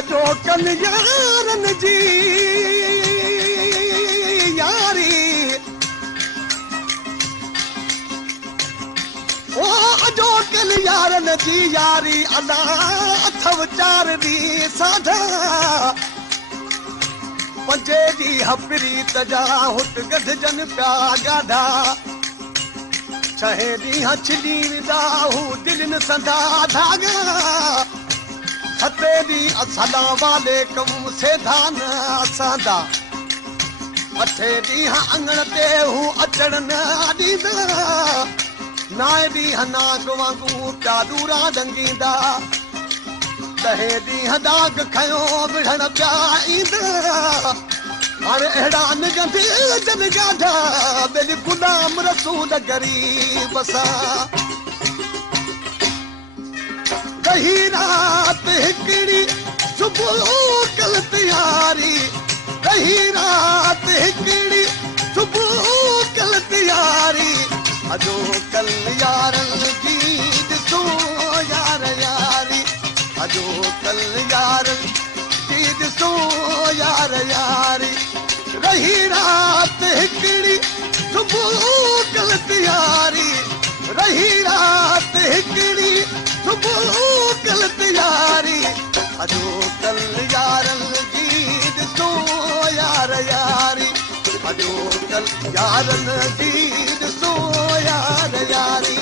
अजो कल यारन जी यारी ओ अजो कल यारन जी यारी अला अथव चार दी साधा पंजे दी हपरी तजा हुत गधजन प्या गाधा छहे दी हछली दाहू दिलन संधा धागा सते दी अस्सलाम वालेकुम सेधान असांदा अठे दी अंगण ते हूं अचण न ॾींदा नाए दी नाग वांगू चादूरा डंगींदा ॾहे दी दाग खयो विढ़ण पिया ईंदा हाणे अहिड़ा निगंदे जन गाधा बेली गुलाम रसूल गरीब सां कही रात हिकिड़ी सुबुह कल तयारी कही रात हिकिड़ी सुबुह कल तयारी अजो कल यारन जी ॾिसो यार यारी अजो कल यारन जी ॾिसो यार यारी रही रात हिकिड़ी सुबुह कल तयारी रही रात हिकिड़ी सुबुह कल तयारी अजो कल यारन जी ॾिसो यार यारी अजो कल यारन जी ॾिसो यार यारी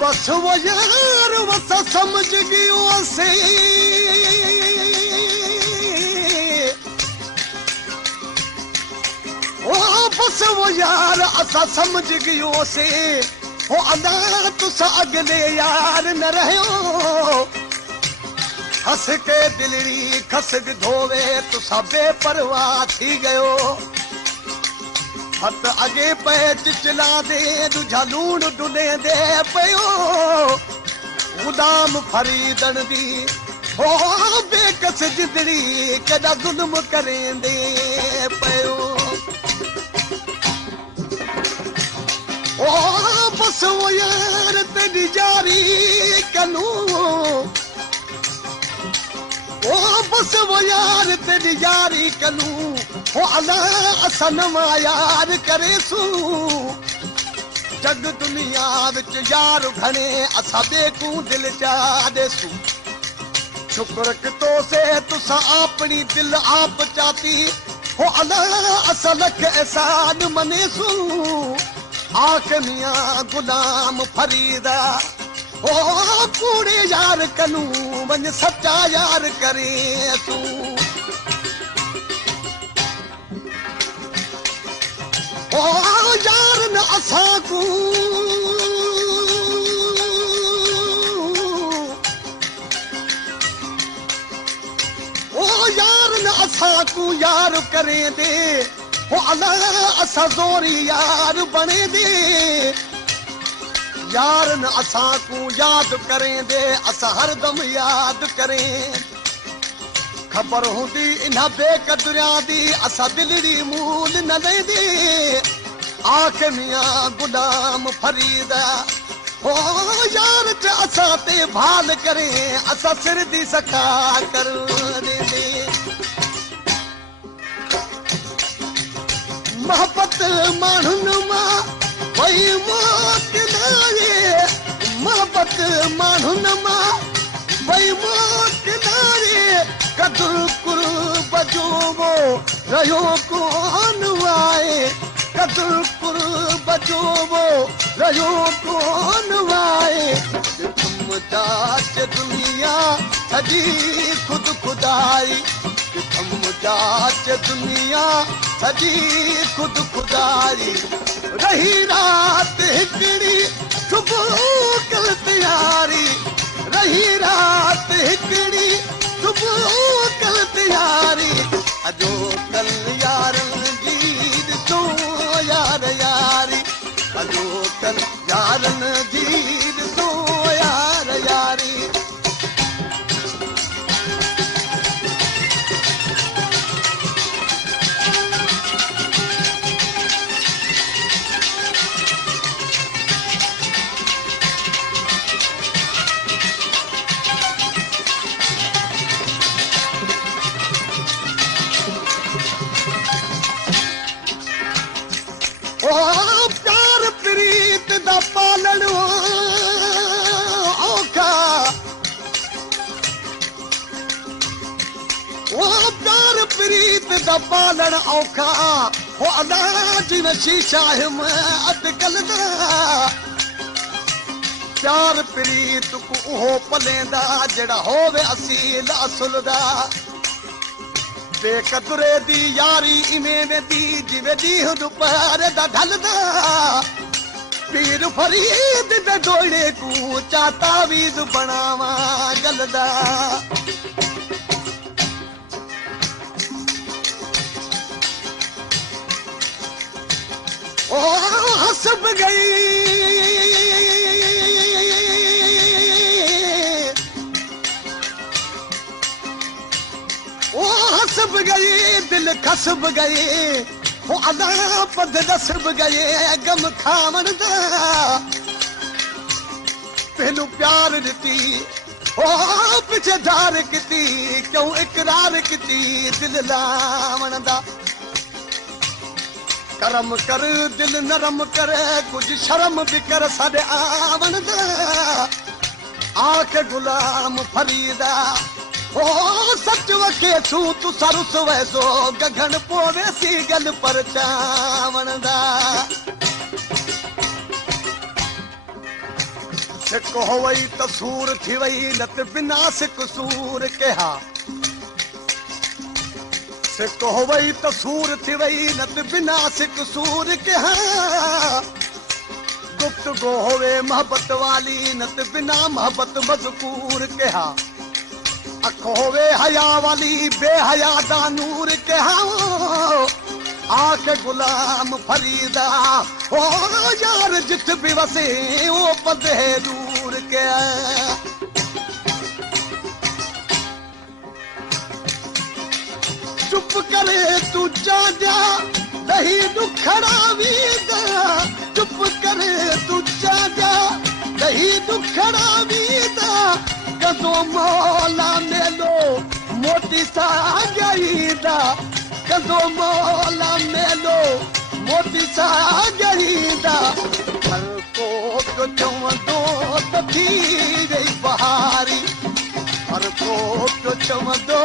बस वो यार वस समझ गयो से ओ बस वो यार असा समझ गयो से ओ अदा तुसा अगले यार न रहो हंस के दिलड़ी खस धोवे तुसा बेपरवाह थी गयो हथ अगे पे चिचला दे दुझा लूण डुले दे पयो गुदाम फरीदन दी हो बेकस जिदड़ी कदा जुल्म करेंदे पयो ओ बस वो यार तेरी जारी कनू ओ बस वो यार तेरी यारी कनू ओ अला असन यार करे सू जग दुनिया विच यार घणे असा बेकू दिल जा देसू शुक्र कितो से तुसा अपनी दिल आप चाती हो अला असा लख एहसान मनेसू आख मियां गुलाम फरीदा ओ कूड़े यार कनू वञ सच्चा यार करे तू ओ यार न असांकू ओ यार न असांकू यार करे दे ओ अला असां ज़ोरी यार बणे दे यार न असांकू याद करे दे असां हरदम याद करे खबर हूंदी इन बेकदरिया दी असां दिलड़ी मूल न लेंदे आख मियां गुलाम फरीदा ओ यार च असां ते भाल करे असां सिर दी सखा कर देंदे मोहब्बत माण्हुनि मां वई मौत नाहे मोहब्बत माण्हुनि मां वई मौत नाहे कदुर कुर्ब जो वो रहियो कोन वाए कदुर कुर्ब जो वो रहियो कोन वाए तुम जाच दुनिया सजी खुद खुदाई तुम जाच दुनिया सजी खुद खुदाई रही रात हिकड़ी सुबुह कल तयारी रही रात हिकड़ी सुबुह कल तयारी अजो कल यार जी ॾिसो यार यारी कल यारन जी ॾिसो यार यारी प्यार प्रीत दा पालन औखा प्यार प्रीत दा पालन औखा हो अदा जिन शीशा हिम अॼुकल्ह दा प्यार प्रीत को उहो पलेंदा जड़ा होवे असील असुल दा बेकदुरे दी यारी इमें वेंदी जिवें ॾींहुं दुपहर दा ढलदा पीर फरीद दे डोड़े को चाता वीज़ बनावा गलदा ओ हसब गई हसब गए दिल खसब गए वो अदा पद दसब गए गम खावन दा पहलू प्यार दी ओ पिछे धार की क्यों इकरार की दिल लावण दा करम कर दिल नरम कर कुछ शर्म भी कर साडे आवन दा आख गुलाम फरीदा ओ सच वखे तू तू सरुस वैसो गगन पोवे सी गल पर चावण दा सिक हो वई तसूर थी वई लत बिना सिक सूर कहा सिक हो वई तसूर थी वई लत बिना सिक सूर कहा गुफ्तगू होवे मोहब्बत वाली नत बिना मोहब्बत मज़कूर कहा होवे हया वाली बेहया दा नूर कहा आख गुलाम फरीदा ओ यार जित भी वसे ओ पदे दूर के चुप करे तू जा दही दुखड़ा वीदा चुप करे तू जा दही दुखड़ा वीदा कदो मौला मेलो मोती सा गईदा कदो मौला मेलो मोती सा गईदा हर को चवंदो त थी वई बहारी हर को चवंदो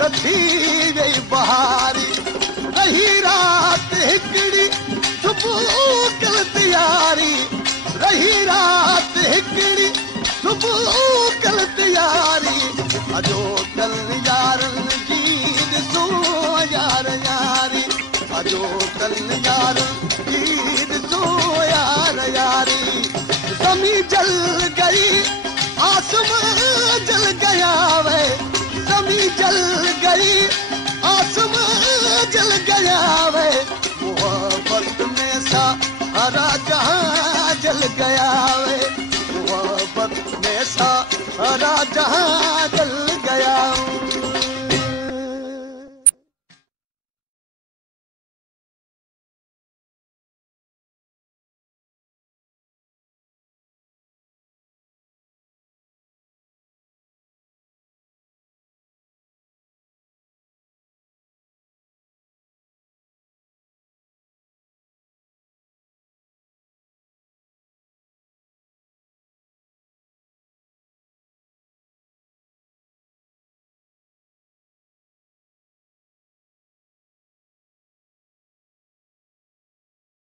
त थी वई बहारी रही रात हिकड़ी सुबुह कल तैयारी रही रात हिकड़ी सुबुह कल तैयारी अजो कल यारन जी ॾिसो यार यारी अजो कल यारन जी ॾिसो यार यारी ज़मी जल गई आसमां जल गया वे ज़मी जल गई आसमां जल गया वे मोहब्बत में सारा जहां जल गया वे मोहब्बत में सारा जहां जल